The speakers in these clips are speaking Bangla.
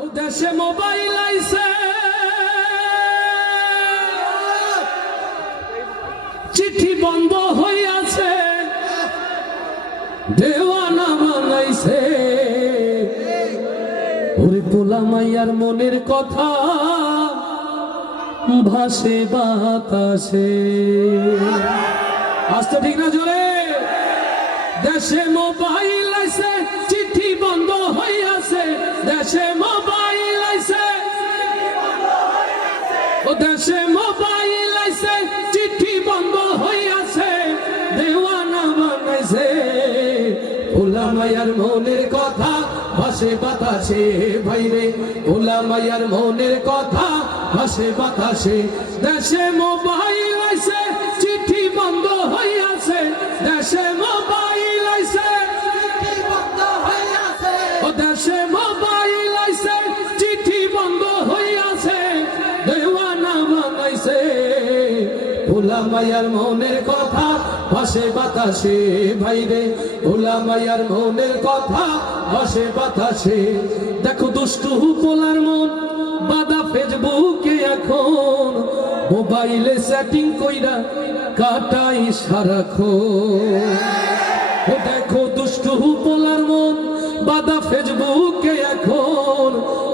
ও দেশে মোবাইল আইছে, চিঠি বন্ধ হইয়াছে, দেওয়ানা বানাইছে। ওরে পোলা মাইয়ার মনের কথা ভাসে বাতাসে। আস্তে ঠিক না জোরে। দেশে মোবাইল আইছে, চিঠি বন্ধ হইয়াছে, দেশে মোবাইল আইছে, ও দেশে মোবাইল আইছে, চিঠি বন্ধ হইয়াছে, দেওয়ানা বানাইছে। পোলা মাইয়ার মনের কথা ভাসে বাতাসে, ভাইরে পোলা মাইয়ার মনের কথা ভাসে বাতাসে। দেশে মোবাইল আইছে, চিঠি বন্ধ হইয়াছে, দেশে মোবাইল আইছে, চিঠি বন্ধ হইয়াছে, ও দেশে মোবাইল আইছে, চিঠি বন্ধ হইয়াছে, দেওয়ানা বানাইছে। পোলা মাইয়ার মনের কথা ভাসে বাতাসে, ভাইরে পোলা মাইয়ার মনের কথা ভাসে বাতাসে। দেখো দুষ্টু পোলার মন বাদা ফেসবুকে এখন, মোবাইলে সেটিং কইরা কাটাই সারাক্ষণ। ও দেখো দুষ্টু পোলার মন বাদা ফেসবুকে এখন,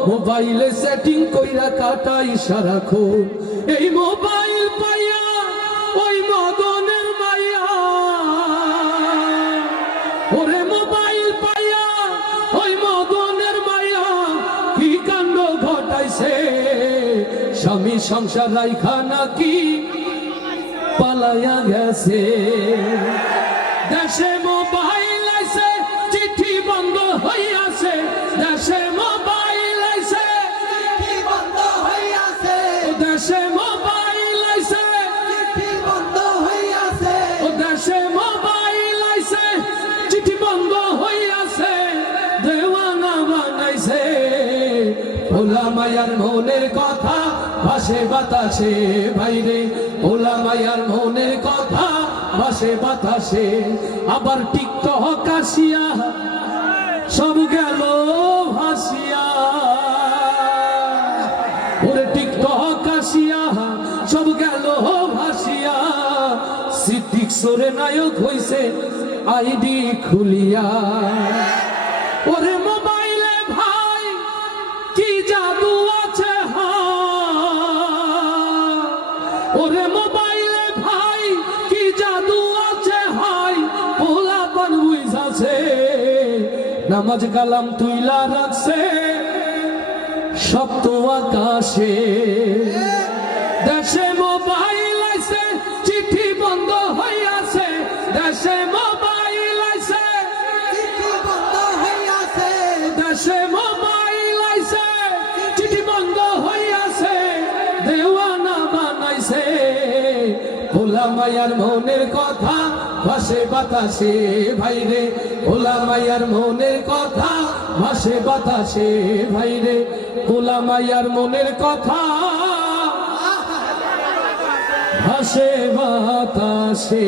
মোবাইলে সেটিং কইরা কাটাই সারাক্ষণ। এই মোবাইল পাইয়া ওই মদনের মাইয়া, ওরে মোবাইল পাইয়া ওই মদনের মাইয়া কি কাণ্ড ঘটাইছে। স্বামী সংসার রাইখা নাকি পালাইয়া গেছে। দেশে মোবাইল আইছে, চিঠি বন্ধ হইয়াছে, দেশে মোবাইল আইছে, চিঠি বন্ধ হইয়াছে, দেশে মোবাইল আইছে, চিঠি বন্ধ হইয়াছে, ও দেশে মোবাইল আইছে, চিঠি বন্ধ হইয়াছে, দেওয়ানা বানাইছে। পোলা মাইয়ার মনের কথা ভাসে বাতাসে, ভাইরে পোলা মাইয়ার মনের কথা ভাসে বাতাসে। আবার টিকটক আসিয়া সব গেল ভাসিয়া, ওরে টিকটক আসিয়া সব গেল ভাসিয়া। সিদ্দিক সোরে নায়ক হইছে আইডি খুলিয়া। ওরে মোবাইলে ভাই কি জাদু আছে, ওরে মোবাইলে ভাই কি জাদু আছে, হাই পোলা পান বুঝাছে। নামাজ কালাম তুইলা রাখছে সপ্ত আকাশে। দেশে মোবাইল আইছে, চিঠি বন্ধ হইয়াছে, দেশে মোবাইল আইছে, চিঠি বন্ধ হইয়াছে, দেশে মোবাইল আইছে, চিঠি বন্ধ হইয়াছে, দেওয়ানা বানাইছে। পোলা মাইয়ার মনের কথা ভাসে বাতাসে, ভাইরে পোলা মাইয়ার মনের কথা ভাসে বাতাসে, ভাইরে পোলা মাইয়ার মনের কথা ভাসে বাতাসে।